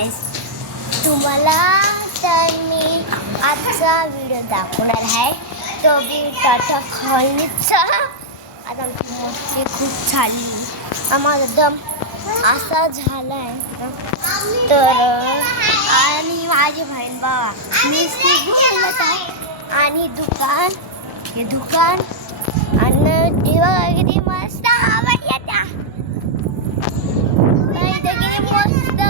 Guys, तुम्हाला तर मी आजचा व्हिडिओ दाखवणार आहे. तो बी टाटा कॉलनीचा. आता आमची मस्ती खूप झाली, माझा दम असा झाला आहे तर. आणि माझी बहीण बाबा मी बोलत आहे. आणि दुकान हे दुकान आणि तेव्हा किती मस्त हवा येता, मस्त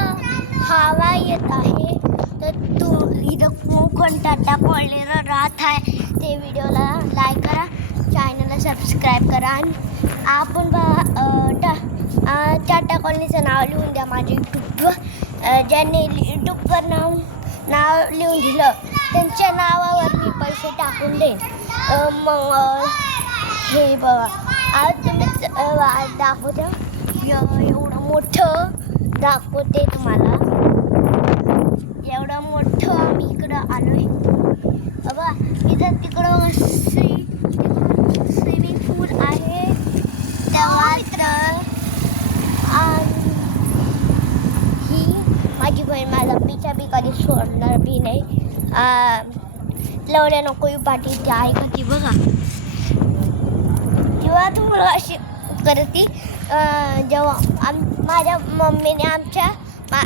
हवा येत आहे. तर तू इथं कोण टाटा कॉलनीला राहत आहे ते व्हिडिओला लाईक करा, चॅनलला सबस्क्राईब करा. आणि आपण टाटा कॉलनीचं नाव लिहून द्या माझ्या यूट्यूबवर. ज्यांनी यूट्यूबवर नाव लिहून दिलं त्यांच्या नावावर मी पैसे टाकून देईन. मग हे बघा, आज तुम्ही दाखवते एवढं मोठं दाखवते तुम्हाला. एवढं मोठं आम्ही इकडं आलो आहे बघा. इथं तिकडं स्विमिंग पूल आहे. तेव्हा ही माझी बहीण माझा पिछा बी कधी सोडणार बी नाही. लवड्या नको पाठी ती ऐकती बघा. तेव्हा तुम्हाला अशी करते जेव्हा माझ्या मम्मीने आमच्या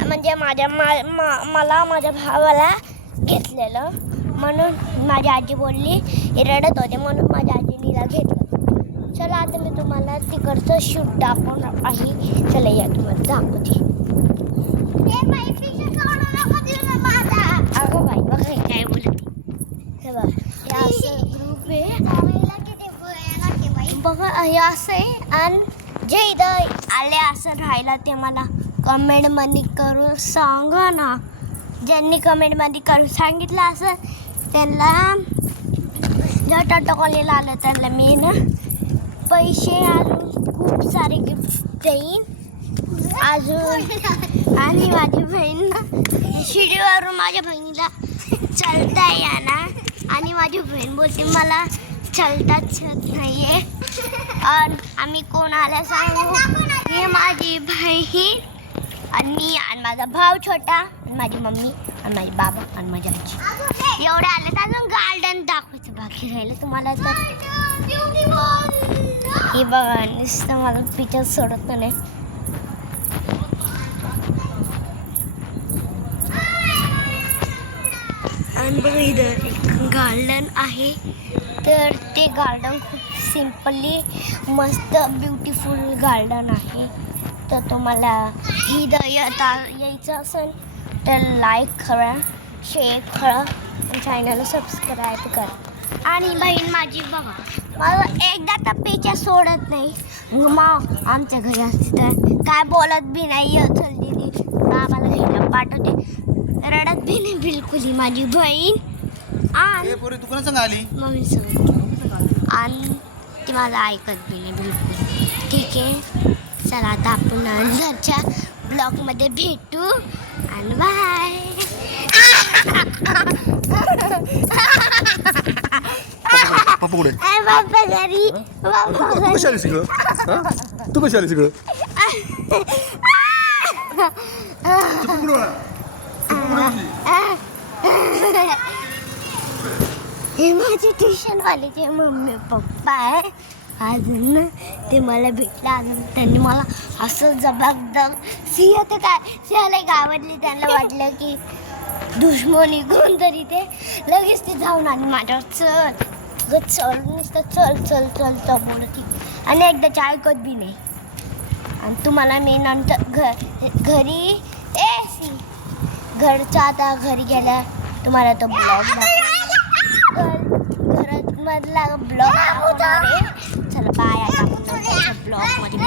म्हणजे मला माझ्या भावाला घेतलेलं, म्हणून माझी आजी बोलली रडत होते म्हणून माझ्या आजीनीला घेतलं. चला आता मी तुम्हाला तिकडचं शूट दाखवणार आहे. चला या तुम्हाला दाखवते. अगं बाई बघा काय बोलते हे बघा. हे असं ग्रुप आहे बघा, हे असं आहे. आणि जे इथं आले असं राहिलं ते मला कमेंटमध्ये करून सांगा ना. ज्यांनी कमेंटमध्ये करून सांगितलं असं त्यांना जर टाटा कॉलनीला आलं त्यांना मी ना पैसे अजून खूप सारे गिफ्ट देईन अजून. आणि माझी बहीण ना शिडीवरून माझ्या बहिणीला चालता येणार आणि माझी बहीण बोलते मला चालताच नाही आहे. आणि आम्ही कोणाला सांगू, हे माझी बहीण आणि मी आणि माझा भाऊ छोटा आणि माझी मम्मी आणि माझे बाबा आणि माझी आजी एवढे आले. तर अजून गार्डन दाखवायचं बाकी राहिलं तुम्हाला. तर हे बघा नुसतं मला पिक्चर सोडत नाही. आणि बघा इथं एक गार्डन आहे. तर ते गार्डन खूप सिम्पली मस्त ब्युटिफुल गार्डन आहे. तर तुम्हाला इथं यायचं असेल तर लाईक करा, शेअर करा आणि चॅनलला सबस्क्राईब करा. आणि बहीण माझी बघा मला एकदा तर पेच्या सोडत नाही. मग आमच्या घरी असते तर काय बोलत बी नाही. चल दिदी बाबाला घ्यायला पाठवते, रडत बी नाही बिलकुल ही माझी बहीण. आणि मम्मी सांग आणि ती माझं ऐकत बी नाही बिलकुल. ठीक आहे, चला आता आपण नंतरच्या ब्लॉगमध्ये भेटू आणि बाय. बाप्पा घरी तू कशी आलीस ग? हे माझे ट्युशनवालेचे मम्मी पप्पा आहे. अजून ते मला भेटले. अजून त्यांनी मला असं जबरदस्त सिंह तर काय सिंहाला गावातले त्यांना वाटलं की दुश्मनी कोणतरी ते लगेच ते जाऊन आणि माझ्यावर चल नुसतं चल चल चल चल बोलती आणि एकदाची ऐकत बी नाही. आणि तुम्हाला मी नंतर घरी घरचा आता घरी गेल्या तुम्हाला तो ब्लॉग घरात मधला ब्लॉग. चला बाय. आता ब्लॉगमध्ये